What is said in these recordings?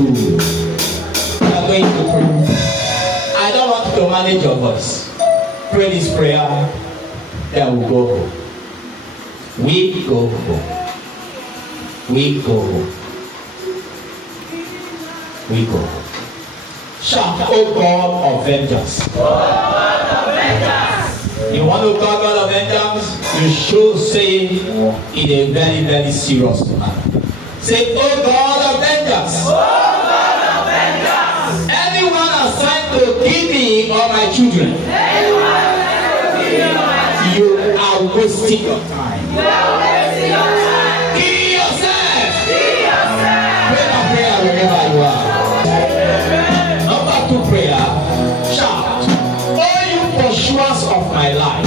We are going to pray. I don't want to manage your voice. Pray this prayer, then we'll go home. We go home. We go home. We go home. Shout, oh God of vengeance. Oh God of vengeance. You want to call God of vengeance? You should say in a very, very serious manner. Say, oh God of vengeance. Oh God of vengeance. Anyone assigned to kill me or my children. You are wasting your time. You are wasting your time. Kill yourself. Kill yourself. Pray that prayer wherever you are. Number 2 prayer. Shout. All you pursuers of my life.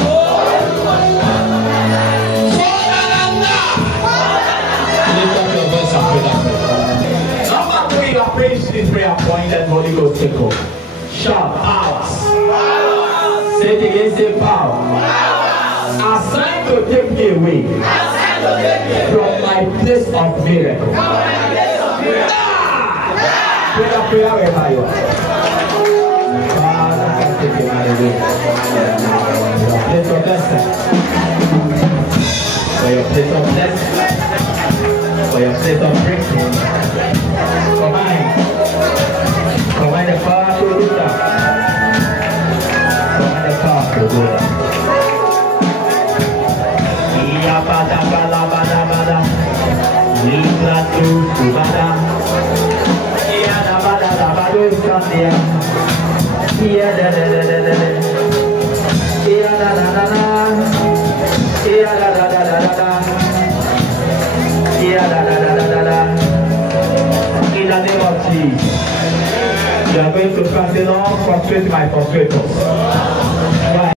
Lift up your voice and pray that prayer. Number 3, you are praying this prayer point that Holy Ghost take over. Shout. Powers. Say it again. Say power. Assigned to take me away from my place of miracle. Pray that prayer wherever you are. Father, take him out of the way. Your place of blessing. For your place of blessing. For your place of breakthrough. Command the power to do that. Command the power to do that. Bada bada bada bada, libra tu bada, iya da bada da bado sandia, iya da da da da da, iya da da da da, iya da da da da da, iya da da da da da. In the name of Jesus, you are going to cast it on, frustrate my frustrators.